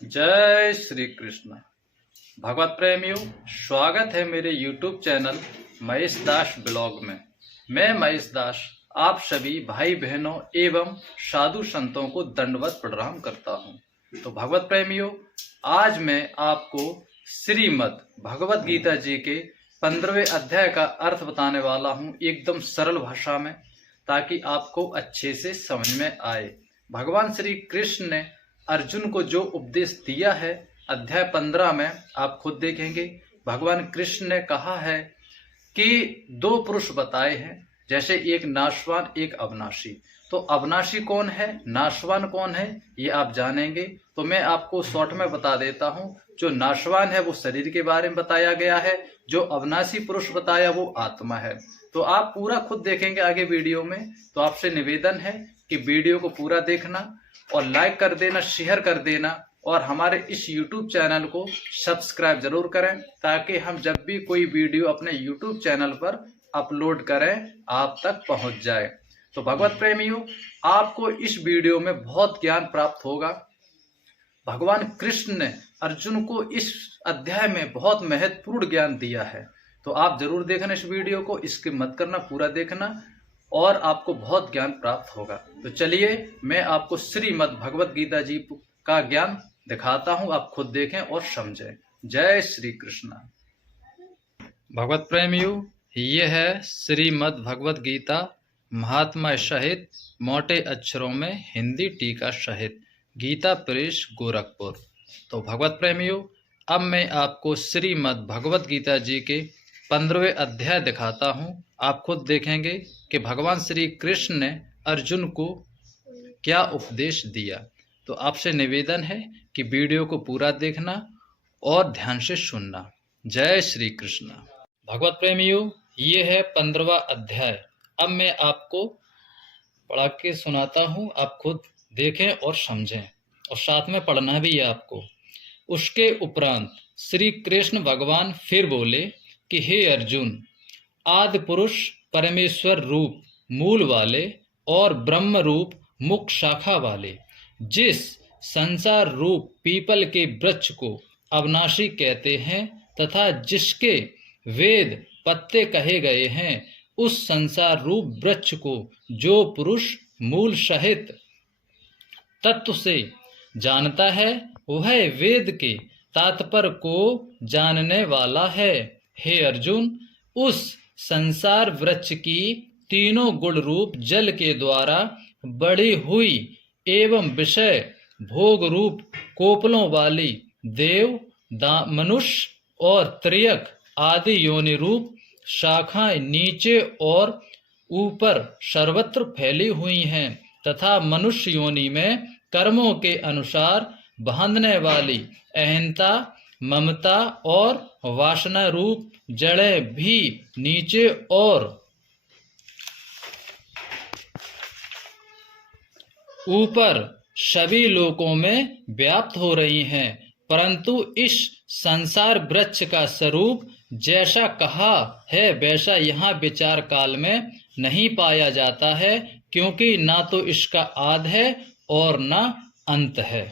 जय श्री कृष्ण। भगवत प्रेमियों, स्वागत है मेरे YouTube चैनल महेश दास ब्लॉग में। मैं महेश दास आप सभी भाई बहनों एवं साधु संतों को दंडवत प्रणाम करता हूं। तो भगवत प्रेमियों, आज मैं आपको श्रीमद् भगवत गीता जी के 15वें अध्याय का अर्थ बताने वाला हूं, एकदम सरल भाषा में, ताकि आपको अच्छे से समझ में आए। भगवान श्री कृष्ण ने अर्जुन को जो उपदेश दिया है अध्याय 15 में, आप खुद देखेंगे। भगवान कृष्ण ने कहा है कि दो पुरुष बताए हैं, जैसे एक नाशवान एक अविनाशी। तो अविनाशी कौन है, नाशवान कौन है, ये आप जानेंगे। तो मैं आपको शॉर्ट में बता देता हूँ। जो नाशवान है वो शरीर के बारे में बताया गया है, जो अविनाशी पुरुष बताया वो आत्मा है। तो आप पूरा खुद देखेंगे आगे वीडियो में। तो आपसे निवेदन है कि वीडियो को पूरा देखना और लाइक कर देना, शेयर कर देना, और हमारे इस YouTube चैनल को सब्सक्राइब जरूर करें, ताकि हम जब भी कोई वीडियो अपने YouTube चैनल पर अपलोड करें आप तक पहुंच जाए। तो भगवत प्रेमियों, आपको इस वीडियो में बहुत ज्ञान प्राप्त होगा। भगवान कृष्ण ने अर्जुन को इस अध्याय में बहुत महत्वपूर्ण ज्ञान दिया है। तो आप जरूर देखना इस वीडियो को, इसकी मत करना, पूरा देखना और आपको बहुत ज्ञान प्राप्त होगा। तो चलिए मैं आपको श्रीमद् भगवत गीता जी का ज्ञान दिखाता हूं, आप खुद देखें और समझें। जय श्री कृष्ण। भगवत प्रेमियों, ये है श्रीमद् भगवत गीता महात्मा सहित, मोटे अक्षरों में हिंदी टीका सहित, गीता प्रेस गोरखपुर। तो भगवत प्रेमियों, अब मैं आपको श्रीमद् भगवत गीता जी के 15वें अध्याय दिखाता हूं। आप खुद देखेंगे कि भगवान श्री कृष्ण ने अर्जुन को क्या उपदेश दिया। तो आपसे निवेदन है कि वीडियो को पूरा देखना और ध्यान से सुनना। जय श्री कृष्ण। भगवत प्रेमियों, ये है 15वां अध्याय। अब मैं आपको पढ़ा के सुनाता हूँ, आप खुद देखें और समझें, और साथ में पढ़ना भी है आपको। उसके उपरांत श्री कृष्ण भगवान फिर बोले कि हे अर्जुन, आदि पुरुष परमेश्वर रूप मूल वाले और ब्रह्म रूप मुख्य शाखा वाले, जिस संसार रूप पीपल के वृक्ष को अविनाशी कहते हैं तथा जिसके वेद पत्ते कहे गए हैं, उस संसार रूप वृक्ष को जो पुरुष मूल सहित तत्व से जानता है, वह वेद के तात्पर्य को जानने वाला है। हे अर्जुन, उस संसार वृक्ष की तीनों गुण रूप जल के द्वारा बढ़ी हुई एवं विषय भोग रूप कोपलों वाली देव, मनुष्य और त्रियक आदि योनि रूप शाखाएं नीचे और ऊपर सर्वत्र फैली हुई हैं, तथा मनुष्य योनि में कर्मों के अनुसार बांधने वाली अहंता, ममता और वासना रूप जड़ें भी नीचे और ऊपर सभी लोकों में व्याप्त हो रही हैं। परंतु इस संसार वृक्ष का स्वरूप जैसा कहा है वैसा यहाँ विचार काल में नहीं पाया जाता है, क्योंकि ना तो इसका आदि है और ना अंत है।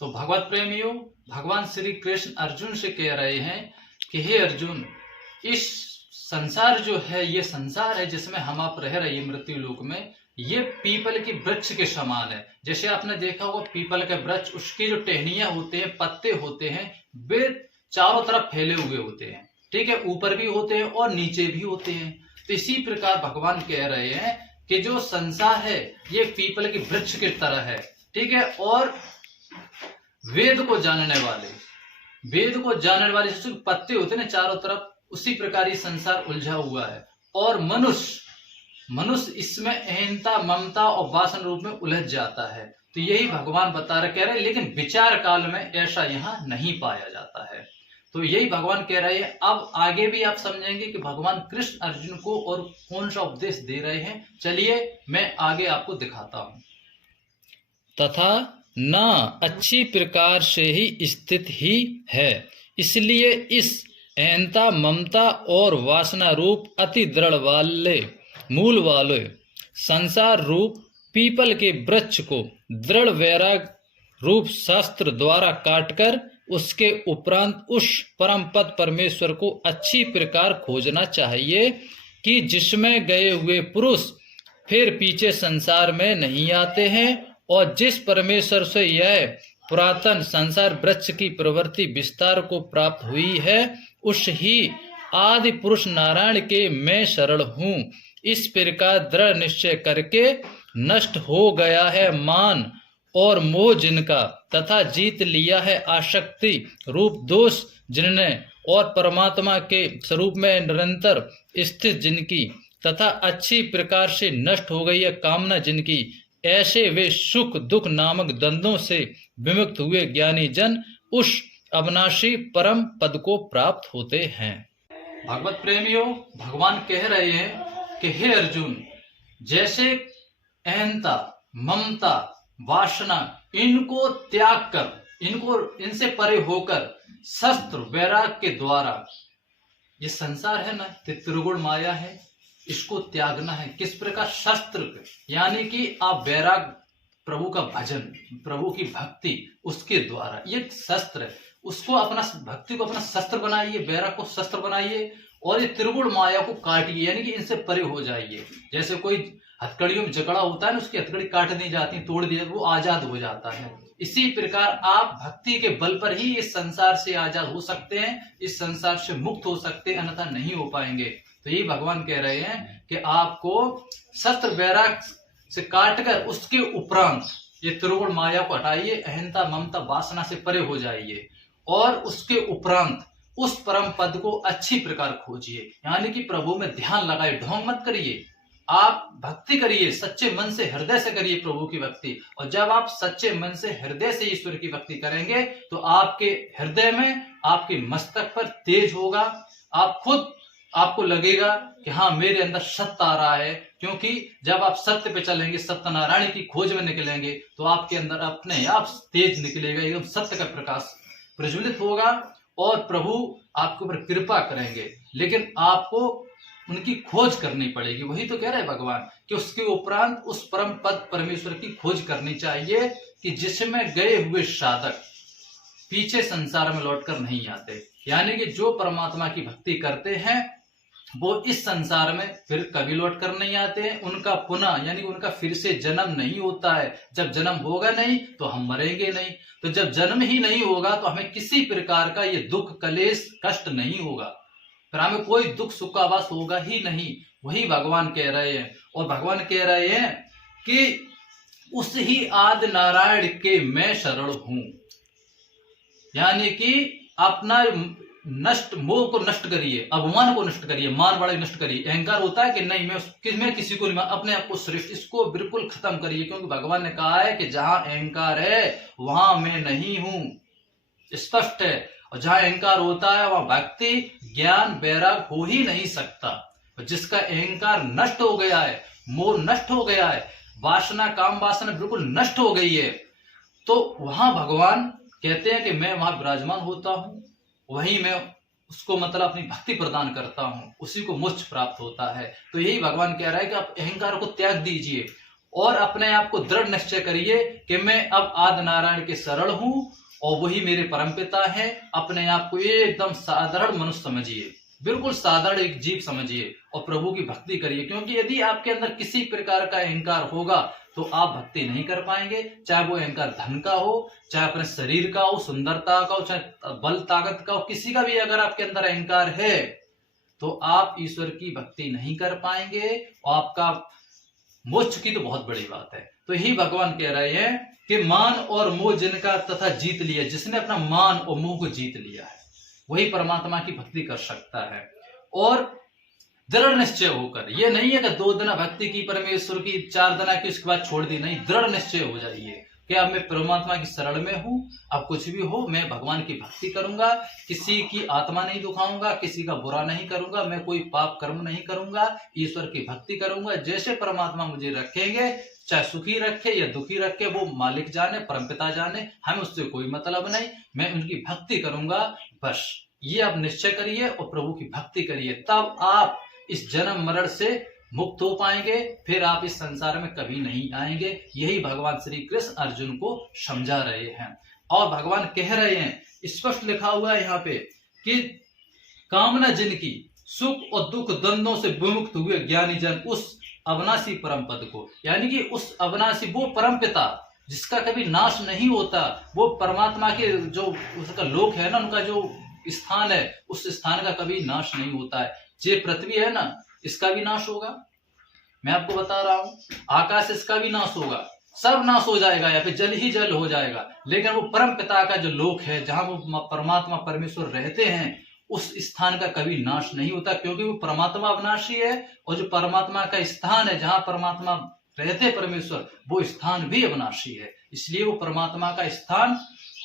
तो भगवत प्रेमियों, भगवान श्री कृष्ण अर्जुन से कह रहे हैं कि हे अर्जुन, इस संसार जो है, ये संसार है जिसमें हम आप रह रहे हैं मृत्यु लोक में, ये पीपल के वृक्ष के समान है। जैसे आपने देखा होगा पीपल का वृक्ष, उसकी जो टहनियां होते हैं, पत्ते होते हैं, वे चारों तरफ फैले हुए होते हैं, ठीक है, ऊपर भी होते हैं और नीचे भी होते हैं। तो इसी प्रकार भगवान कह रहे हैं कि जो संसार है ये पीपल के वृक्ष की तरह है, ठीक है, और वेद को जानने वाले जैसे पत्ते होते हैं ना चारों तरफ, उसी प्रकार ये संसार उलझा हुआ है। और मनुष्य इसमें अहंता, ममता और वासना रूप में उलझ जाता है। तो यही भगवान बता रहे, कह रहे, लेकिन विचार काल में ऐसा यहाँ नहीं पाया जाता है। तो यही भगवान कह रहे हैं। अब आगे भी आप समझेंगे कि भगवान कृष्ण अर्जुन को और कौन सा उपदेश दे रहे हैं। चलिए मैं आगे आपको दिखाता हूं। तथा न अच्छी प्रकार से ही स्थित ही है, इसलिए इस अहंता, ममता और वासना रूप अति दृढ़ वाले मूल वाले संसार रूप पीपल के वृक्ष को दृढ़ वैराग रूप शास्त्र द्वारा काटकर उसके उपरांत उस परम पद परमेश्वर को अच्छी प्रकार खोजना चाहिए कि जिसमें गए हुए पुरुष फिर पीछे संसार में नहीं आते हैं, और जिस परमेश्वर से यह पुरातन संसार वृक्ष की प्रवृत्ति विस्तार को प्राप्त हुई है, उस ही आदि पुरुष नारायण के मैं शरण हूँ। इस प्रकार दृढ़ निश्चय करके नष्ट हो गया है मान और मोह जिनका, तथा जीत लिया है आसक्ति रूप दोष जिनने, और परमात्मा के स्वरूप में निरंतर स्थित जिनकी, तथा अच्छी प्रकार से नष्ट हो गई है कामना जिनकी, ऐसे वे सुख दुख नामक द्वंद्वों से विमुक्त हुए ज्ञानी जन उस अविनाशी परम पद को प्राप्त होते हैं। भगवत प्रेमियों, भगवान कह रहे हैं कि हे अर्जुन, जैसे अहंता, ममता, वासना, इनको त्याग कर, इनसे परे होकर शस्त्र वैराग के द्वारा, ये संसार है ना, त्रिगुण माया है, इसको त्यागना है। किस प्रकार? शस्त्र, यानी कि आप वैराग, प्रभु का भजन, प्रभु की भक्ति, उसके द्वारा, ये शस्त्र है, उसको अपना, भक्ति को अपना शस्त्र बनाइए, वैराग को शस्त्र बनाइए, और ये त्रिगुण माया को काटिए, यानी कि इनसे परे हो जाइए। जैसे कोई हथकड़ियों में जकड़ा होता है ना, उसकी हथकड़ी काट दी जाती है, तोड़ दी जाती है, वो आजाद हो जाता है। इसी प्रकार आप भक्ति के बल पर ही इस संसार से आजाद हो सकते हैं, इस संसार से मुक्त हो सकते हैं, अन्यथा नहीं हो पाएंगे। तो यही भगवान कह रहे हैं कि आपको शस्त्र वैराग से काटकर उसके उपरांत ये त्रिगुण माया को हटाइए, अहंता, ममता, वासना से परे हो जाइए, और उसके उपरांत उस परम पद को अच्छी प्रकार खोजिए, यानी कि प्रभु में ध्यान लगाए, ढोंग मत करिए, आप भक्ति करिए, सच्चे मन से, हृदय से करिए प्रभु की भक्ति। और जब आप सच्चे मन से, हृदय से ईश्वर की भक्ति करेंगे तो आपके हृदय में, आपके मस्तक पर तेज होगा, आप खुद, आपको लगेगा कि हाँ, मेरे अंदर सत्य आ रहा है। क्योंकि जब आप सत्य पे चलेंगे, सत्यनारायण की खोज में निकलेंगे, तो आपके अंदर अपने आप तेज निकलेगा, एकदम सत्य का प्रकाश प्रज्वलित होगा, और प्रभु आपके ऊपर कृपा करेंगे। लेकिन आपको उनकी खोज करनी पड़ेगी। वही तो कह रहे हैं भगवान कि उसके उपरांत उस परम पद परमेश्वर की खोज करनी चाहिए कि जिसमें गए हुए साधक पीछे संसार में लौटकर नहीं आते। यानी कि जो परमात्मा की भक्ति करते हैं वो इस संसार में फिर कभी लौट कर नहीं आते हैं, उनका पुनः, यानी उनका फिर से जन्म नहीं होता है। जब जन्म होगा नहीं तो हम मरेंगे नहीं, तो जब जन्म ही नहीं होगा तो हमें किसी प्रकार का ये दुख, कलेश, कष्ट नहीं होगा, फिर हमें कोई दुख सुख का आभास होगा ही नहीं। वही भगवान कह रहे हैं। और भगवान कह रहे हैं कि उस ही आदि नारायण के मैं शरण हूं, यानी कि अपना नष्ट, मोह को नष्ट करिए, अभिमान को नष्ट करिए, मान बड़ाई नष्ट करिए। अहंकार होता है कि नहीं मैं किसी को नहीं, अपने आप को श्रेष्ठ, इसको बिल्कुल खत्म करिए। क्योंकि भगवान ने कहा है कि जहां अहंकार है वहां मैं नहीं हूं, स्पष्ट है। और जहां अहंकार होता है वहां भक्ति, ज्ञान, वैराग हो ही नहीं सकता। जिसका अहंकार नष्ट हो गया है, मोह नष्ट हो गया है, वासना, काम वासना बिल्कुल नष्ट हो गई है, तो वहां भगवान कहते हैं कि मैं वहां विराजमान होता हूं, वहीं मैं उसको मतलब अपनी भक्ति प्रदान करता हूं, उसी को मोक्ष प्राप्त होता है। तो यही भगवान कह रहा है कि आप अहंकार को त्याग दीजिए और अपने आप को दृढ़ निश्चय करिए कि मैं अब आदि नारायण के शरण हूं और वही मेरे परमपिता है। अपने आप को एकदम साधारण मनुष्य समझिए, बिल्कुल साधारण एक जीव समझिए और प्रभु की भक्ति करिए। क्योंकि यदि आपके अंदर किसी प्रकार का अहंकार होगा तो आप भक्ति नहीं कर पाएंगे, चाहे वो अहंकार धन का हो, चाहे अपने शरीर का हो, सुंदरता का हो, चाहे बल ताकत का हो, किसी का भी अगर आपके अंदर अहंकार है तो आप ईश्वर की भक्ति नहीं कर पाएंगे और आपका मोक्ष की तो बहुत बड़ी बात है। तो यही भगवान कह रहे हैं कि मान और मोह जिनका तथा जीत लिया, जिसने अपना मान और मोह को जीत लिया है वही परमात्मा की भक्ति कर सकता है। और दृढ़ निश्चय होकर, यह नहीं है कि 2 दिन भक्ति की परमेश्वर की, 4 दिन की उसके बाद छोड़ दी, नहीं, दृढ़ निश्चय हो जाइए कि अब मैं परमात्मा की शरण में हूं, अब कुछ भी हो मैं भगवान की भक्ति करूंगा, किसी की आत्मा नहीं दुखाऊंगा, किसी का बुरा नहीं करूंगा, मैं कोई पाप कर्म नहीं करूंगा, ईश्वर की भक्ति करूंगा। जैसे परमात्मा मुझे रखेंगे, चाहे सुखी रखे या दुखी रखे वो मालिक जाने, परमपिता जाने, हमें उससे कोई मतलब नहीं, मैं उनकी भक्ति करूंगा बस। ये आप निश्चय करिए और प्रभु की भक्ति करिए, तब आप इस जन्म मरण से मुक्त हो पाएंगे, फिर आप इस संसार में कभी नहीं आएंगे। यही भगवान श्री कृष्ण अर्जुन को समझा रहे हैं। और भगवान कह रहे हैं, स्पष्ट लिखा हुआ है यहाँ पे कि कामना जिनकी सुख और दुख द्वंद्वों से विमुक्त हुए ज्ञानी जन उस अविनाशी परम पद को, यानी कि उस अविनाशी वो परम पिता जिसका कभी नाश नहीं होता, वो परमात्मा के जो उसका लोक है ना, उनका जो स्थान है, उस स्थान का कभी नाश नहीं होता है। ये पृथ्वी है ना, इसका भी नाश होगा, मैं आपको बता रहा हूं। आकाश, इसका भी नाश होगा, सब नाश हो जाएगा, या फिर जल ही जल हो जाएगा। लेकिन वो परम पिता का जो लोक है, जहां वो परमात्मा परमेश्वर रहते हैं, उस स्थान का कभी नाश नहीं होता, क्योंकि वो परमात्मा अविनाशी है। और जो परमात्मा का स्थान है, जहां परमात्मा रहते परमेश्वर, वो स्थान भी अविनाशी है। इसलिए वो परमात्मा का स्थान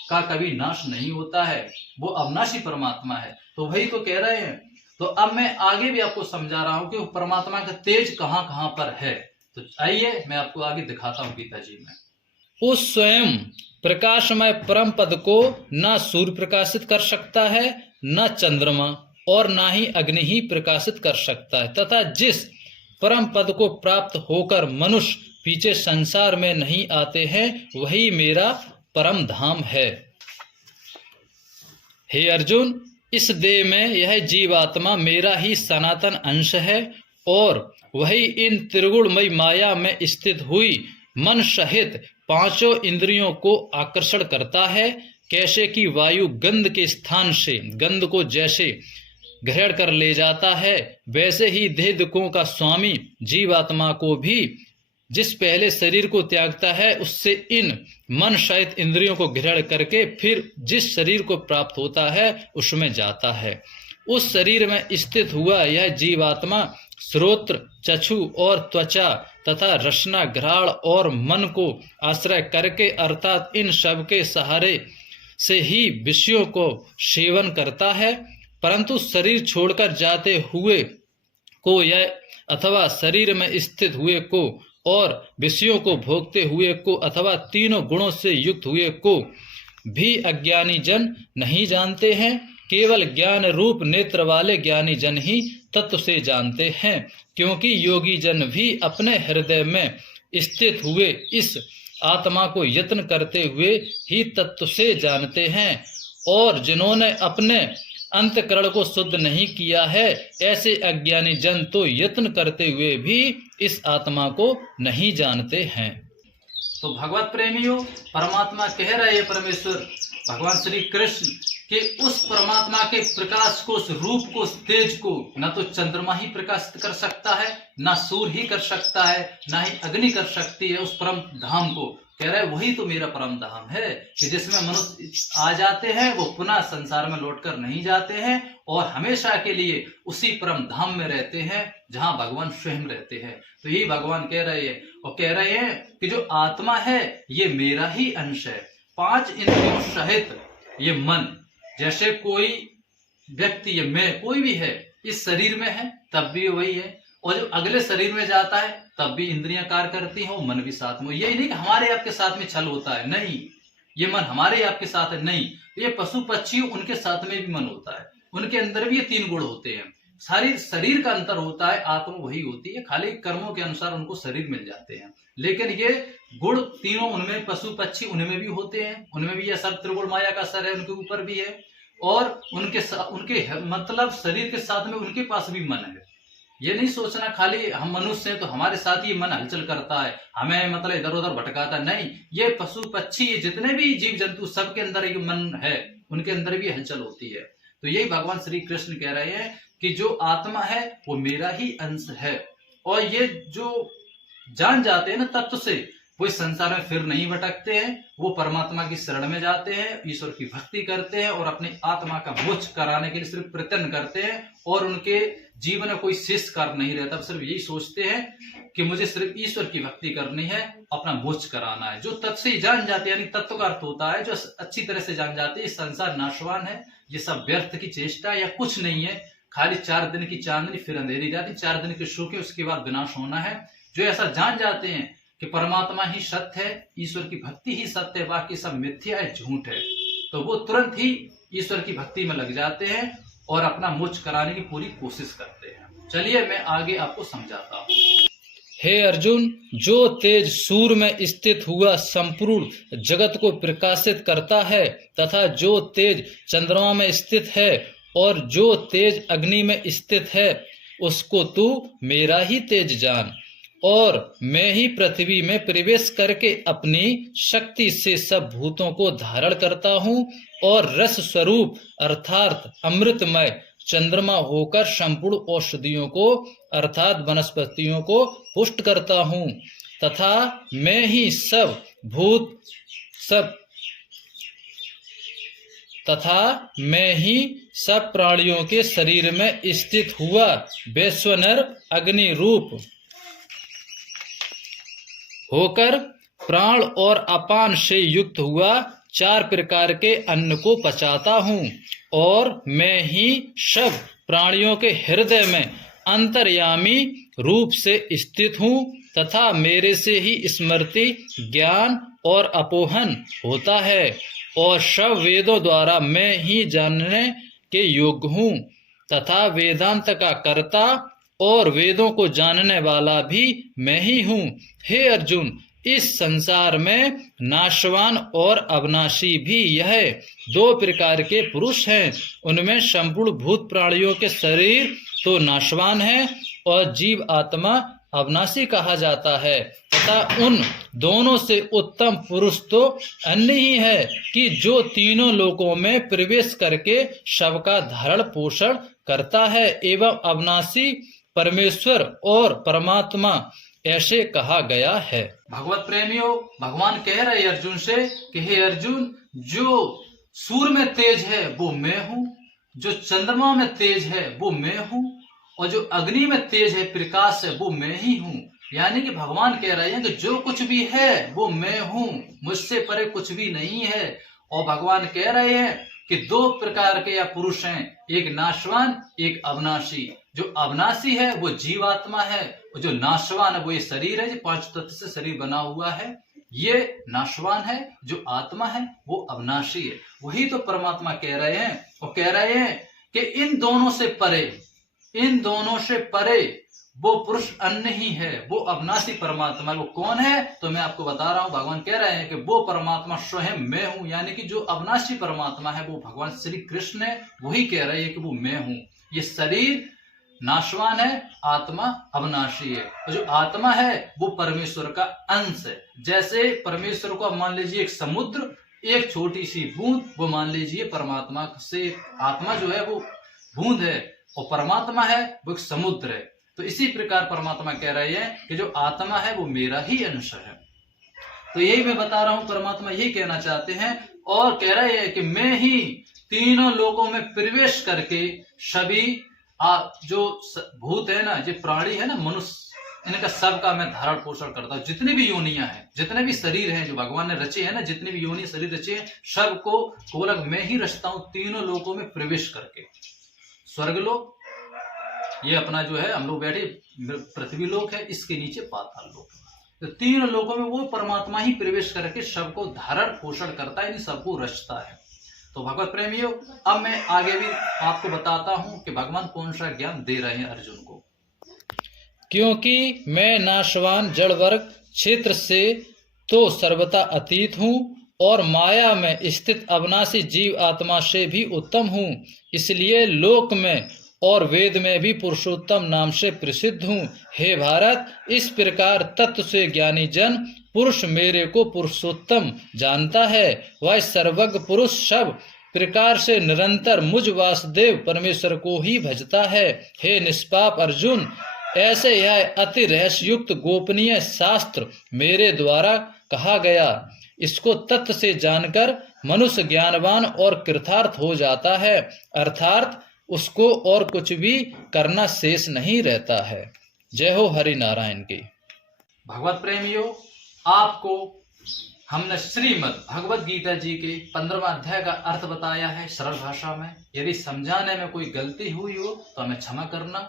का कभी नाश नहीं होता है, वो अविनाशी परमात्मा है। तो वही तो कह रहे हैं। तो अब मैं आगे भी आपको समझा रहा हूं कि वो परमात्मा का तेज कहां कहां पर है। तो आइए मैं आपको आगे दिखाता हूं पिताजी में। उस स्वयं प्रकाशमय परम पद को न सूर्य प्रकाशित कर सकता है, न चंद्रमा, और न ही अग्नि ही प्रकाशित कर सकता है। तथा जिस परम पद को प्राप्त होकर मनुष्य पीछे संसार में नहीं आते हैं, वही मेरा परम धाम है। हे अर्जुन, इस देह में यह जीवात्मा मेरा ही सनातन अंश है, और वही इन त्रिगुणमयी माया में स्थित हुई मन सहित पांचों इंद्रियों को आकर्षण करता है। कैसे कि वायु गंध के स्थान से गंध को जैसे ग्रहण कर ले जाता है, वैसे ही देह का स्वामी जीवात्मा को भी जिस पहले शरीर को त्यागता है, उससे इन मन सहित इंद्रियों को ग्रहण करके फिर जिस शरीर को प्राप्त होता है उसमें जाता है। उस शरीर में स्थित हुआ यह जीवात्मा श्रोत्र, चक्षु और त्वचा तथा रसना, घ्राण और मन को आश्रय करके, अर्थात इन सब के सहारे से ही विषयों को सेवन करता है। परंतु शरीर छोड़कर जाते हुए को यह, अथवा शरीर में स्थित हुए को और विषयों को भोगते हुए को, अथवा तीनों गुणों से युक्त हुए को भी अज्ञानी जन नहीं जानते हैं। केवल ज्ञान रूप नेत्र वाले ज्ञानी जन ही तत्व से जानते हैं, क्योंकि योगी जन भी अपने हृदय में स्थित हुए इस आत्मा को यत्न करते हुए ही तत्व से जानते हैं। और जिन्होंने अपने अंतकरण को शुद्ध नहीं किया है, ऐसे अज्ञानी जन तो यत्न करते हुए भी इस आत्मा को नहीं जानते हैं। तो भगवत प्रेमियों, परमात्मा कह रहे हैं, परमेश्वर भगवान श्री कृष्ण कि उस परमात्मा के प्रकाश को, उस रूप को, उस तेज को न तो चंद्रमा ही प्रकाशित कर सकता है, न सूर्य ही कर सकता है, न ही अग्नि कर सकती है। उस परम धाम को कह रहे हैं, वही तो मेरा परम धाम है कि जिसमें मनुष्य आ जाते हैं, वो पुनः संसार में लौटकर नहीं जाते हैं और हमेशा के लिए उसी परम धाम में रहते हैं जहां भगवान स्वयं रहते हैं। तो यही भगवान कह रहे हैं, और कह रहे हैं कि जो आत्मा है ये मेरा ही अंश है। पांच इंद्रियों सहित ये मन, जैसे कोई व्यक्ति, ये मैं कोई भी है, इस शरीर में है तब भी वही है, और जो अगले शरीर में जाता है तब भी इंद्रियां कार्य करती हैं, मन भी साथ में। यही नहीं कि हमारे आपके साथ में छल होता है, नहीं, ये मन हमारे आपके साथ है, नहीं, ये पशु पक्षी उनके साथ में भी मन होता है, उनके अंदर भी ये तीन गुण होते हैं। सारी शरीर का अंतर होता है, आत्मा वही होती है, खाली कर्मों के अनुसार उनको शरीर मिल जाते हैं। लेकिन ये गुण तीनों उनमें, पशु पक्षी उनमें भी होते हैं, उनमें भी यह सब त्रिगुण माया का असर है, उनके ऊपर भी है, और उनके मतलब शरीर के साथ में उनके पास भी मन है। ये नहीं सोचना खाली हम मनुष्य हैं तो हमारे साथ ही मन हलचल करता है, हमें मतलब इधर उधर भटकाता, नहीं, ये पशु पक्षी, ये जितने भी जीव जंतु, सबके अंदर एक मन है, उनके अंदर भी हलचल होती है। तो यही भगवान श्री कृष्ण कह रहे हैं कि जो आत्मा है वो मेरा ही अंश है, और ये जो जान जाते हैं ना तत्व से, वो इस संसार में फिर नहीं भटकते हैं, वो परमात्मा की शरण में जाते हैं, ईश्वर की भक्ति करते हैं और अपनी आत्मा का मोक्ष कराने के लिए सिर्फ प्रयत्न करते हैं, और उनके जीवन में कोई शेष कार्य नहीं रहता, सिर्फ यही सोचते हैं कि मुझे सिर्फ ईश्वर की भक्ति करनी है, अपना मोक्ष कराना है। जो तत्व से जान जाते हैं, यानी तत्व का अर्थ होता है जो अच्छी तरह से जान जाते हैं, संसार नाशवान है, ये सब व्यर्थ की चेष्टा या कुछ नहीं है, खाली 4 दिन की चांदनी फिर अंधेरी रात, 4 दिन के सुख है, उसके बाद विनाश होना है। जो ऐसा जान जाते हैं कि परमात्मा ही सत्य है, ईश्वर की भक्ति ही सत्य है, बाकी सब मिथ्या है, झूठ है, तो वो तुरंत ही ईश्वर की भक्ति में लग जाते हैं और अपना मोक्ष कराने की पूरी कोशिश करते हैं। चलिए मैं आगे आपको समझाता हूँ। हे अर्जुन, जो तेज सूर्य में स्थित हुआ संपूर्ण जगत को प्रकाशित करता है तथा जो तेज चंद्रमा में स्थित है और जो तेज अग्नि में स्थित है, उसको तू मेरा ही तेज जान। और मैं ही पृथ्वी में प्रवेश करके अपनी शक्ति से सब भूतों को धारण करता हूँ और रस स्वरूप अर्थात अमृतमय चंद्रमा होकर संपूर्ण औषधियों को अर्थात वनस्पतियों को पुष्ट करता हूँ तथा मैं ही सब प्राणियों के शरीर में स्थित हुआ वैश्वानर अग्नि रूप होकर प्राण और अपान से युक्त हुआ 4 प्रकार के अन्न को पचाता हूँ और मैं ही सब प्राणियों के हृदय में अंतर्यामी रूप से स्थित हूँ तथा मेरे से ही स्मृति, ज्ञान और अपोहन होता है और सब वेदों द्वारा मैं ही जानने के योग्य हूँ तथा वेदांत का कर्ता और वेदों को जानने वाला भी मैं ही हूँ। हे अर्जुन, इस संसार में नाशवान और अविनाशी भी यह 2 प्रकार के पुरुष हैं। उनमें संपूर्ण भूत प्राणियों के शरीर तो नाशवान है और जीव आत्मा अविनाशी कहा जाता है तथा उन दोनों से उत्तम पुरुष तो अन्य ही है कि जो तीनों लोकों में प्रवेश करके सबका धारण पोषण करता है एवं अविनाशी परमेश्वर और परमात्मा ऐसे कहा गया है। भगवत प्रेमियों, भगवान कह रहे अर्जुन से कि हे अर्जुन, जो सूर्य में तेज है वो मैं हूँ, जो चंद्रमा में तेज है वो मैं हूँ और जो अग्नि में तेज है प्रकाश है वो मैं ही हूँ। यानी कि भगवान कह रहे हैं कि जो कुछ भी है वो मैं हूँ, मुझसे परे कुछ भी नहीं है। और भगवान कह रहे हैं कि 2 प्रकार के या पुरुष हैं, एक नाशवान एक अविनाशी। जो अविनाशी है वो जीवात्मा है और जो नाशवान है वो ये शरीर है, जो 5 तत्व से शरीर बना हुआ है, ये नाशवान है। जो आत्मा है वो अविनाशी है। वही तो परमात्मा कह रहे हैं। वो कह रहे हैं कि इन दोनों से परे वो पुरुष अन्य ही है, वो अविनाशी परमात्मा है। वो कौन है तो मैं आपको बता रहा हूं। भगवान कह रहे हैं कि वो परमात्मा स्वयं मैं हूं, यानी कि जो अविनाशी परमात्मा है वो भगवान श्री कृष्ण है। वही कह रहे हैं कि वो मैं हूं। ये शरीर नाशवान है, आत्मा अविनाशी है और जो आत्मा है वो परमेश्वर का अंश है। जैसे परमेश्वर को मान लीजिए एक समुद्र, एक छोटी सी बूंद, वो मान लीजिए परमात्मा से आत्मा जो है वो बूंद है और परमात्मा है वो एक समुद्र है। तो इसी प्रकार परमात्मा कह रहे हैं कि जो आत्मा है वो मेरा ही अंश है। तो यही मैं बता रहा हूं, परमात्मा यही कहना चाहते हैं और कह रहे हैं कि मैं ही तीनों लोगों में प्रवेश करके सभी जो भूत है ना, जो प्राणी है ना, मनुष्य, इनका सबका मैं धारण पोषण करता हूँ। जितनी भी योनियां हैं, जितने भी शरीर हैं जो भगवान ने रचे हैं ना, जितने भी योनि शरीर रचे हैं, सबको केवल मैं ही रचता हूँ तीनों लोकों में प्रवेश करके। स्वर्गलोक ये अपना जो है हम लोग बैठे पृथ्वी लोक है, इसके नीचे पाताल लोक। तो 3 लोकों में वो परमात्मा ही प्रवेश करके सबको धारण पोषण करता है, सबको रचता है। तो भगवत प्रेमियों, अब मैं आगे भी आपको बताता हूं कि भगवान कौन सा ज्ञान दे रहे हैं अर्जुन को। क्योंकि मैं नाशवान जड़ वर्ग क्षेत्र से तो सर्वथा अतीत हूँ और माया में स्थित अविनाशी जीव आत्मा से भी उत्तम हूँ, इसलिए लोक में और वेद में भी पुरुषोत्तम नाम से प्रसिद्ध हूँ। हे भारत, इस प्रकार तत्व से ज्ञानी जन पुरुष मेरे को पुरुषोत्तम जानता है। वह सर्वज्ञ पुरुष सब प्रकार से निरंतर मुझ वासुदेव परमेश्वर को ही भजता है। हे निष्पाप अर्जुन, ऐसे यह अति रहस्युक्त गोपनीय शास्त्र मेरे द्वारा कहा गया, इसको तत्व से जानकर मनुष्य ज्ञानवान और कृतार्थ हो जाता है, अर्थात उसको और कुछ भी करना शेष नहीं रहता है। जय हो हरि नारायण की। भगवत प्रेमियों, आपको हमने श्रीमद् भगवत गीता जी के 15वां अध्याय का अर्थ बताया है सरल भाषा में। यदि समझाने में कोई गलती हुई हो तो हमें क्षमा करना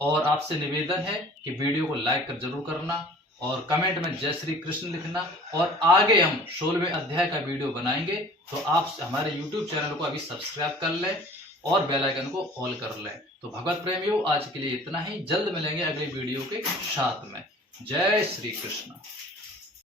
और आपसे निवेदन है कि वीडियो को लाइक कर जरूर करना और कमेंट में जय श्री कृष्ण लिखना। और आगे हम 16वें अध्याय का वीडियो बनाएंगे, तो आप हमारे YouTube चैनल को अभी सब्सक्राइब कर लें और बेल आइकन को ऑल कर लें। तो भगवत प्रेमियों, आज के लिए इतना ही। जल्द मिलेंगे अगली वीडियो के साथ में। जय श्री कृष्ण।